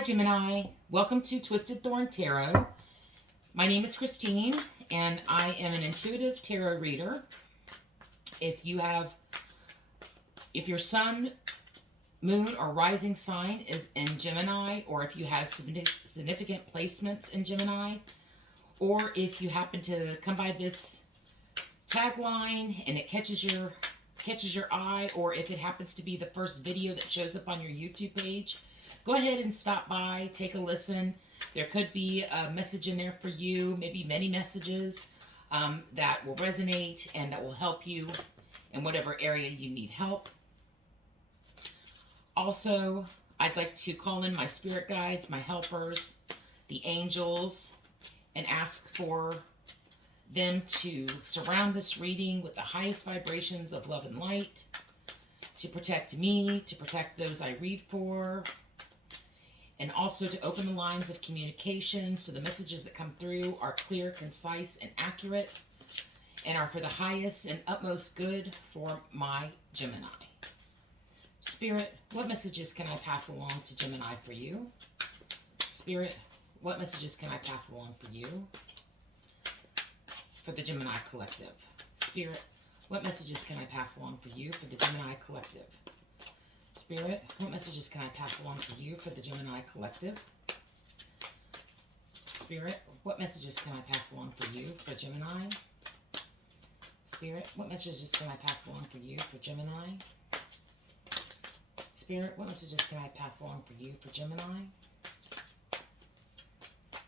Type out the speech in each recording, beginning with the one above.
Hi, Gemini. Welcome to Twisted Thorn Tarot. My name is Christine, and I am an intuitive tarot reader. If your sun, moon, or rising sign is in Gemini, or if you have significant placements in Gemini, or if you happen to come by this tagline and it catches your eye, or if it happens to be the first video that shows up on your YouTube page, go ahead and stop by, take a listen. There could be a message in there for you, maybe many messages that will resonate and that will help you in whatever area you need help. Also, I'd like to call in my spirit guides, my helpers, the angels, and ask for them to surround this reading with the highest vibrations of love and light, to protect me, to protect those I read for, and also to open the lines of communication so the messages that come through are clear, concise, and accurate, and are for the highest and utmost good for my Gemini. Spirit, what messages can I pass along to Gemini for you? Spirit, what messages can I pass along for you? For the Gemini Collective. Spirit, what messages can I pass along for you for the Gemini Collective? Spirit, what messages can I pass along for you for the Gemini Collective? Spirit, what messages can I pass along for you for Gemini? Spirit, what messages can I pass along for you for Gemini? Spirit, what messages can I pass along for you for Gemini?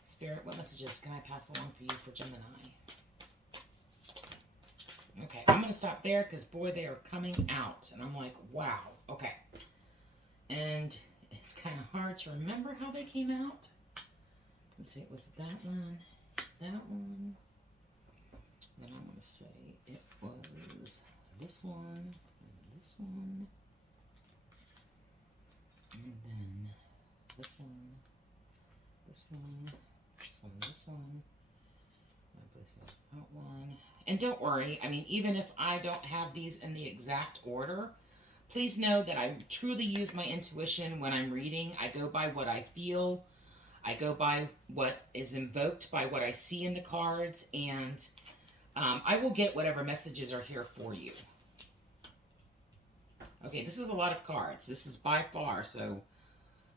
Spirit, what messages can I pass along for you for Gemini? Okay, I'm going to stop there because, boy, they are coming out. And I'm like, wow, okay. And it's kind of hard to remember how they came out. Let's see, it was that one. Then I'm going to say it was this one, and this one, and then this one, this one, this one, this one. That one. And don't worry, I mean, even if I don't have these in the exact order, please know that I truly use my intuition when I'm reading. I go by what I feel. I go by what is invoked by what I see in the cards, and I will get whatever messages are here for you. Okay, this is a lot of cards. This is by far, so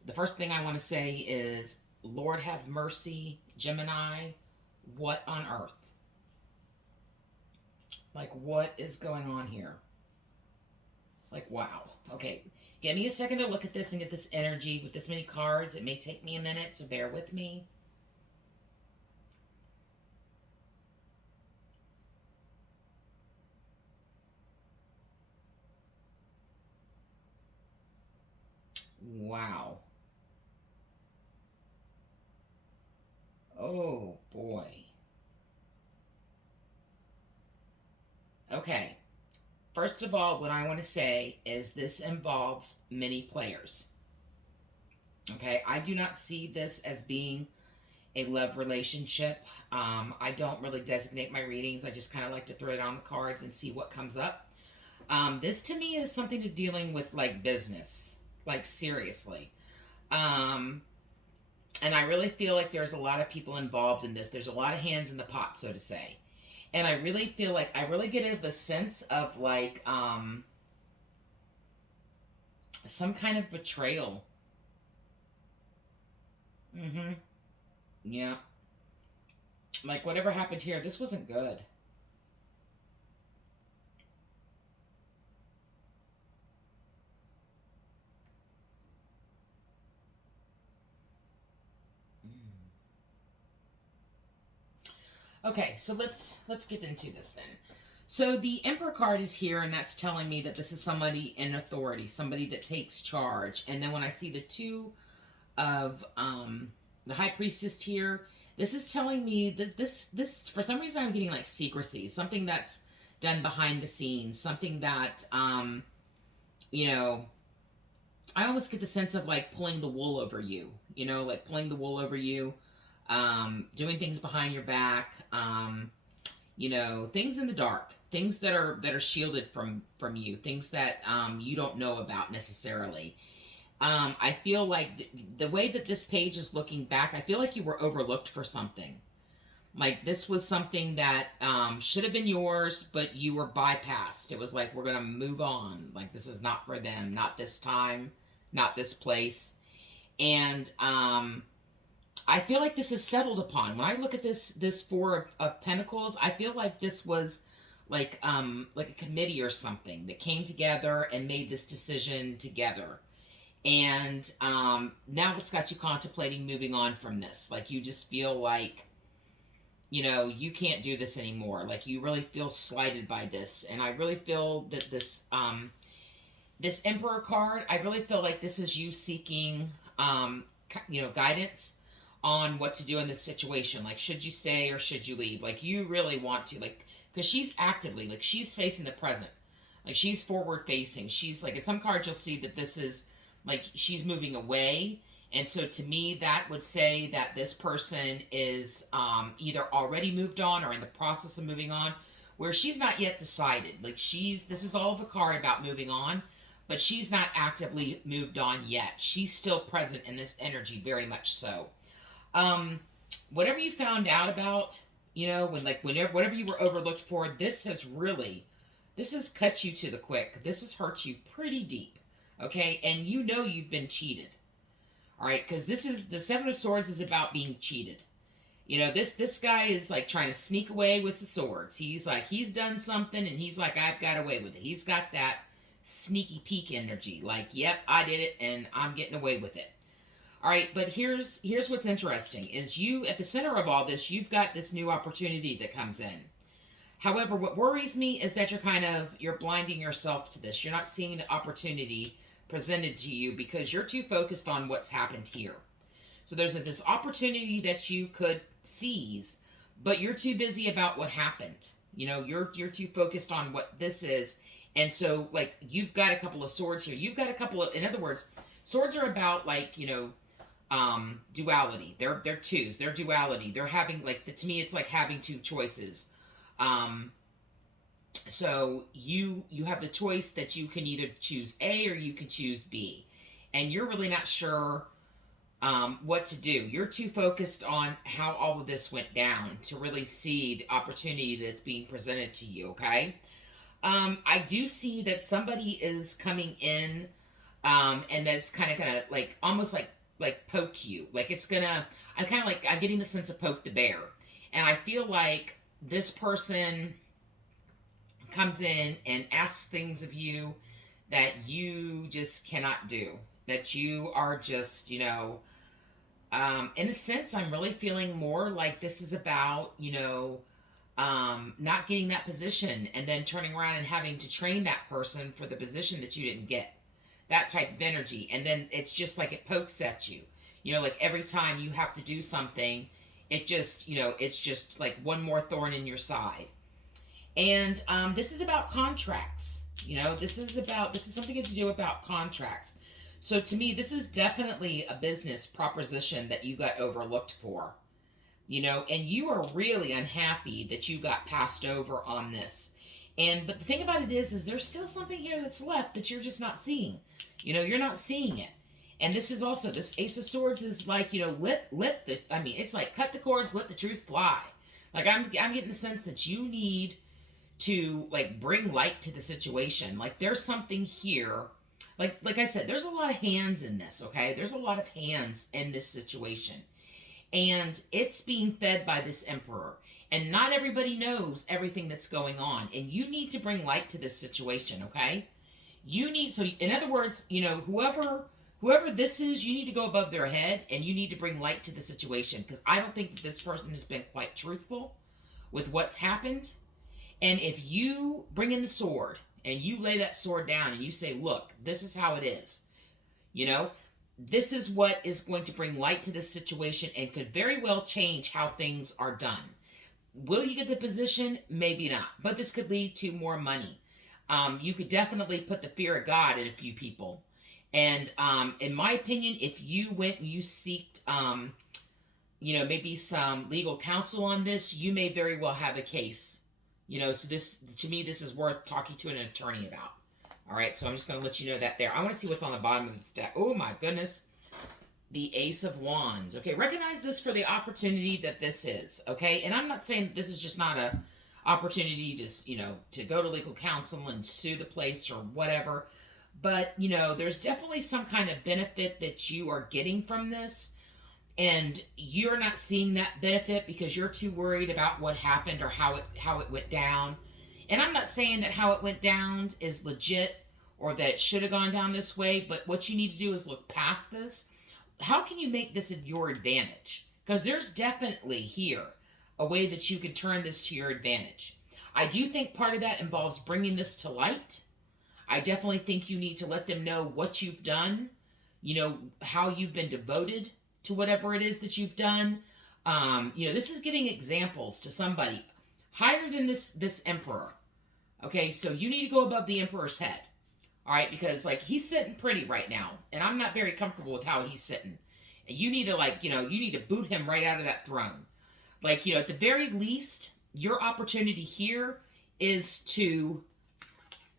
the first thing I want to say is, Lord have mercy, Gemini, what on earth? Like, what is going on here? Like, wow. Okay, give me a second to look at this and get this energy with this many cards. It may take me a minute, so bear with me. Wow. Oh, boy. Okay. First of all, what I want to say is this involves many players. Okay, I do not see this as being a love relationship. I don't really designate my readings. I just kind of like to throw it on the cards and see what comes up. This to me is something to dealing with like business, like seriously. And I really feel like there's a lot of people involved in this. There's a lot of hands in the pot, so to say. And I really feel like I really get a sense of like some kind of betrayal. Mm-hmm. Yeah. Like whatever happened here, this wasn't good. Okay, so let's get into this then. So the Emperor card is here, and that's telling me that this is somebody in authority, somebody that takes charge. And then when I see the two of the High Priestess here, this is telling me that this for some reason I'm getting like secrecy, something that's done behind the scenes, something that you know, I almost get the sense of like pulling the wool over you, you know, like pulling the wool over you, doing things behind your back, you know, things in the dark, things that are shielded from you, things that you don't know about necessarily. I feel like the way that this page is looking back, I feel like you were overlooked for something. Like this was something that should have been yours, but you were bypassed. It was like, we're going to move on. Like, this is not for them, not this time, not this place. And I feel like this is settled upon. When I look at this Four of Pentacles, I feel like this was like a committee or something that came together and made this decision together. And now it's got you contemplating moving on from this. Like, you just feel like, you know, you can't do this anymore. Like, you really feel slighted by this. And I really feel that this Emperor card, I really feel like this is you seeking, you know, guidance on what to do in this situation. Like, should you stay or should you leave? Like, you really want to, like, because she's actively, like, she's facing the present. Like, she's forward facing. She's like, in some cards you'll see that this is like she's moving away. And so to me, that would say that this person is either already moved on or in the process of moving on, where she's not yet decided. Like, this is all of a card about moving on, but she's not actively moved on yet. She's still present in this energy, very much so. Whatever you found out about, you know, whatever you were overlooked for, this has cut you to the quick. This has hurt you pretty deep, okay? And you know you've been cheated, all right? Because this is, the Seven of Swords is about being cheated. You know, this guy is like trying to sneak away with the swords. He's like, he's done something, and he's like, I've got away with it. He's got that sneaky peek energy. Like, yep, I did it, and I'm getting away with it. All right, but here's what's interesting is you, at the center of all this, you've got this new opportunity that comes in. However, what worries me is that you're blinding yourself to this. You're not seeing the opportunity presented to you because you're too focused on what's happened here. So there's this opportunity that you could seize, but you're too busy about what happened. You know, you're too focused on what this is. And so, like, you've got a couple of swords here. You've got a couple of, in other words, swords are about, like, you know, duality. They're twos. They're duality. They're having, like, to me, it's like having two choices. So you have the choice that you can either choose A or you can choose B, and you're really not sure what to do. You're too focused on how all of this went down to really see the opportunity that's being presented to you. Okay. I do see that somebody is coming in, and that it's kind of gonna, like, almost like poke you. Like, it's gonna, I'm getting the sense of poke the bear. And I feel like this person comes in and asks things of you that you just cannot do. That you are just, you know, in a sense, I'm really feeling more like this is about, you know, not getting that position and then turning around and having to train that person for the position that you didn't get. That type of energy. And then it's just like it pokes at you. You know, like every time you have to do something, it just, you know, it's just like one more thorn in your side. And this is about contracts. You know, this is something to do about contracts. So to me, this is definitely a business proposition that you got overlooked for. You know, and you are really unhappy that you got passed over on this. But the thing about it is there's still something here that's left that you're just not seeing. You know, you're not seeing it. And this is also, this Ace of Swords is like, you know, it's like cut the cords, let the truth fly. Like, I'm getting the sense that you need to, like, bring light to the situation. Like, there's something here. Like I said, there's a lot of hands in this, okay? There's a lot of hands in this situation. And it's being fed by this Emperor. And not everybody knows everything that's going on. And you need to bring light to this situation, okay? So in other words, you know, whoever this is, you need to go above their head and you need to bring light to the situation. Because I don't think that this person has been quite truthful with what's happened. And if you bring in the sword and you lay that sword down and you say, look, this is how it is, you know, this is what is going to bring light to this situation and could very well change how things are done. Will you get the position? Maybe not. But this could lead to more money. You could definitely put the fear of God in a few people. And in my opinion, if you went and you seeked, you know, maybe some legal counsel on this, you may very well have a case. You know, so this, to me, this is worth talking to an attorney about. All right, so I'm just going to let you know that there. I want to see what's on the bottom of this deck. Oh my goodness. The Ace of Wands. Okay, recognize this for the opportunity that this is. Okay, and I'm not saying this is just not a opportunity to, to go to legal counsel and sue the place or whatever. But, there's definitely some kind of benefit that you are getting from this. And you're not seeing that benefit because you're too worried about what happened or how it went down. And I'm not saying that how it went down is legit or that it should have gone down this way, but what you need to do is look past this. How can you make this in your advantage? Because there's definitely here a way that you can turn this to your advantage. I do think part of that involves bringing this to light. I definitely think you need to let them know what you've done, how you've been devoted to whatever it is that you've done. This is giving examples to somebody higher than this emperor. Okay, so you need to go above the emperor's head. All right, because he's sitting pretty right now, and I'm not very comfortable with how he's sitting. You need to you need to boot him right out of that throne. At the very least, your opportunity here is to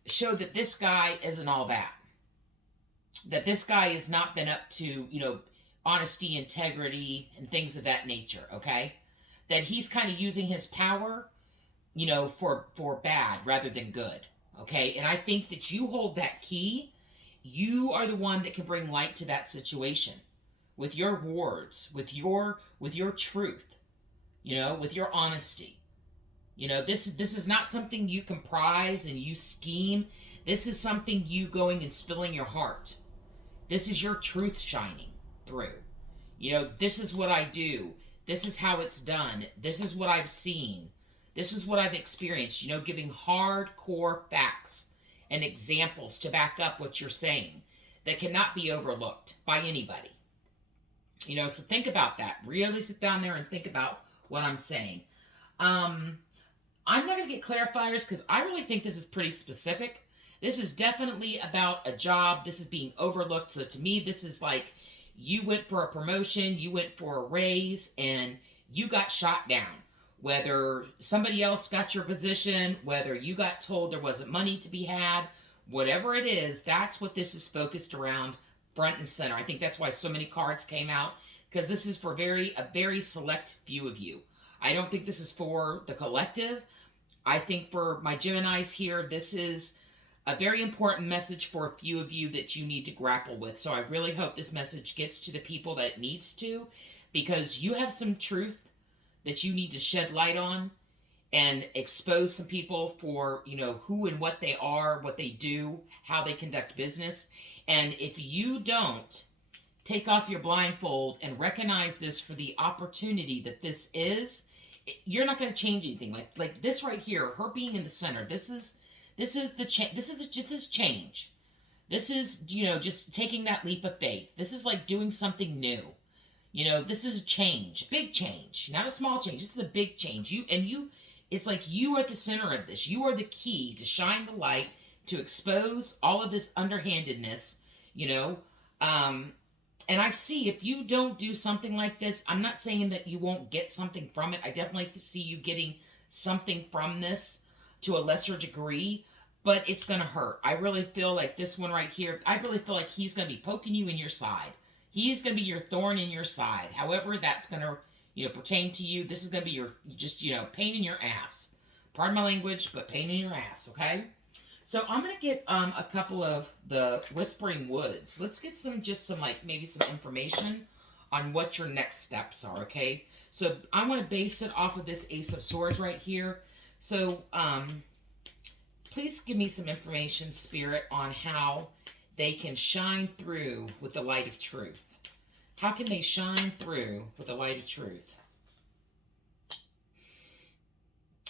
show that this guy isn't all that. That this guy has not been up to, honesty, integrity, and things of that nature, okay? That he's kind of using his power, for bad rather than good, okay? And I think that you hold that key. You are the one that can bring light to that situation with your words, with your truth, with your honesty. This is not something you comprise and you scheme. This is something you going and spilling your heart. This is your truth shining through. This is what I do. This is how it's done. This is what I've seen. This is what I've experienced. Giving hardcore facts and examples to back up what you're saying that cannot be overlooked by anybody. So think about that. Really sit down there and think about what I'm saying. I'm not going to get clarifiers because I really think this is pretty specific. This is definitely about a job. This is being overlooked. So to me, this is like you went for a promotion, you went for a raise, and you got shot down. Whether somebody else got your position, whether you got told there wasn't money to be had, whatever it is, that's what this is focused around front and center. I think that's why so many cards came out, because this is for a very select few of you. I don't think this is for the collective. I think for my Geminis here, this is a very important message for a few of you that you need to grapple with. So I really hope this message gets to the people that it needs to, because you have some truth that you need to shed light on and expose some people for, who and what they are, what they do, how they conduct business. And if you don't take off your blindfold and recognize this for the opportunity that this is, you're not going to change anything. Like this right here, her being in the center. This is change. This is just taking that leap of faith. This is like doing something new. This is a change, big change, not a small change. This is a big change. It's like you are at the center of this. You are the key to shine the light, to expose all of this underhandedness. And I see if you don't do something like this, I'm not saying that you won't get something from it. I definitely see you getting something from this to a lesser degree, but it's going to hurt. I really feel like this one right here, I really feel like he's going to be poking you in your side. He's going to be your thorn in your side. However that's going to, pertain to you. This is going to be your, pain in your ass. Pardon my language, but pain in your ass, okay? So I'm going to get a couple of the Whispering Woods. Let's get maybe some information on what your next steps are, okay? So I want to base it off of this Ace of Swords right here. So please give me some information, Spirit, on how they can shine through with the light of truth. How can they shine through with the light of truth?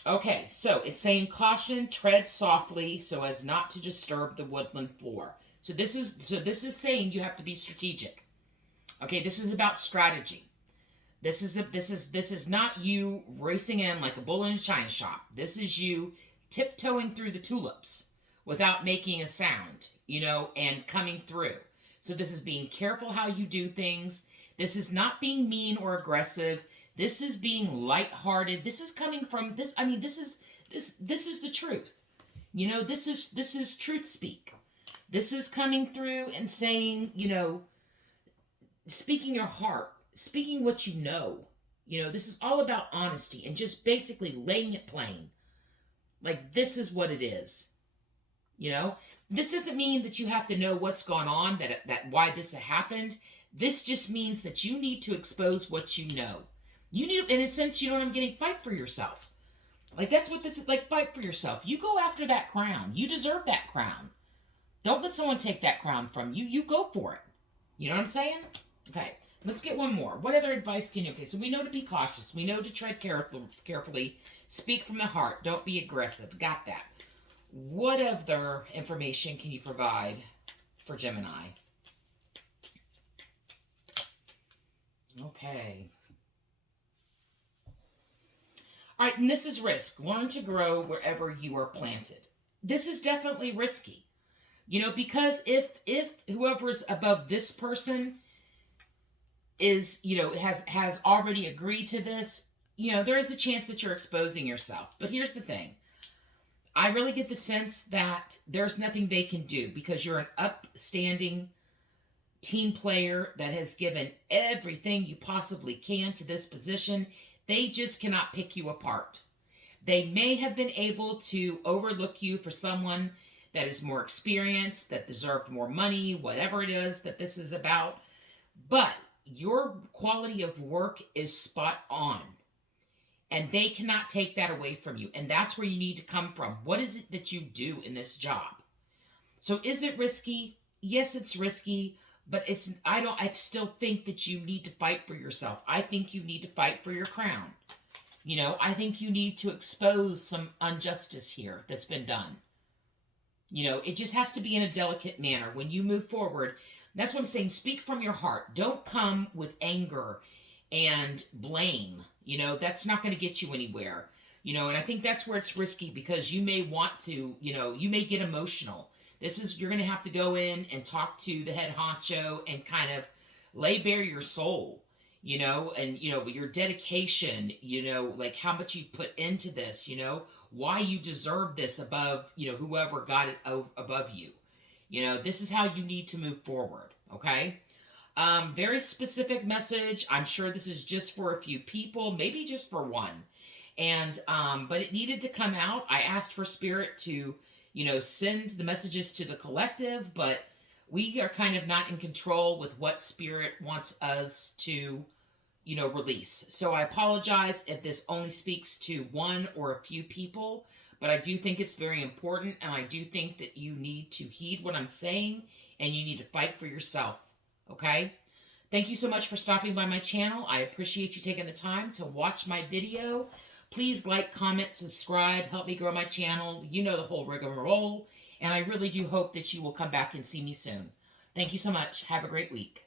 Okay, so it's saying caution, tread softly so as not to disturb the woodland floor. So this is saying you have to be strategic. Okay, this is about strategy. This is not you racing in like a bull in a china shop. This is you tiptoeing through the tulips without making a sound, and coming through. So this is being careful how you do things. This is not being mean or aggressive. This is being lighthearted. This is coming from this. I mean, this is the truth. This is truth speak. This is coming through and saying, speaking your heart, speaking what you know. This is all about honesty and just basically laying it plain. Like, this is what it is. This doesn't mean that you have to know what's gone on, that why this happened. This just means that you need to expose what you know. You need, in a sense, you know what I'm getting, fight for yourself. Like, that's what this is, like, fight for yourself. You go after that crown. You deserve that crown. Don't let someone take that crown from you. You go for it. You know what I'm saying? Okay, let's get one more. What other advice can you... Okay, so we know to be cautious. We know to tread carefully. Speak from the heart. Don't be aggressive. Got that. What other information can you provide for Gemini? Okay. All right, and this is risk. Learn to grow wherever you are planted. This is definitely risky. Because if whoever's above this person is, has already agreed to this, there is a chance that you're exposing yourself. But here's the thing. I really get the sense that there's nothing they can do because you're an upstanding team player that has given everything you possibly can to this position. They just cannot pick you apart. They may have been able to overlook you for someone that is more experienced, that deserved more money, whatever it is that this is about. But your quality of work is spot on. And they cannot take that away from you. And that's where you need to come from. What is it that you do in this job? So is it risky? Yes, it's risky. But I still think that you need to fight for yourself. I think you need to fight for your crown. I think you need to expose some injustice here that's been done. It just has to be in a delicate manner. When you move forward, that's what I'm saying. Speak from your heart. Don't come with anger and blame. That's not going to get you anywhere. And I think that's where it's risky because you may want to, you may get emotional. You're going to have to go in and talk to the head honcho and kind of lay bare your soul, and, your dedication, like how much you've put into this, why you deserve this above, whoever got it above you. This is how you need to move forward. Okay. Very specific message. I'm sure this is just for a few people, maybe just for one. And, but it needed to come out. I asked for Spirit to, send the messages to the collective, but we are kind of not in control with what Spirit wants us to, release. So I apologize if this only speaks to one or a few people, but I do think it's very important. And I do think that you need to heed what I'm saying and you need to fight for yourself. Okay? Thank you so much for stopping by my channel. I appreciate you taking the time to watch my video. Please like, comment, subscribe, help me grow my channel. You know the whole rigmarole. And I really do hope that you will come back and see me soon. Thank you so much. Have a great week.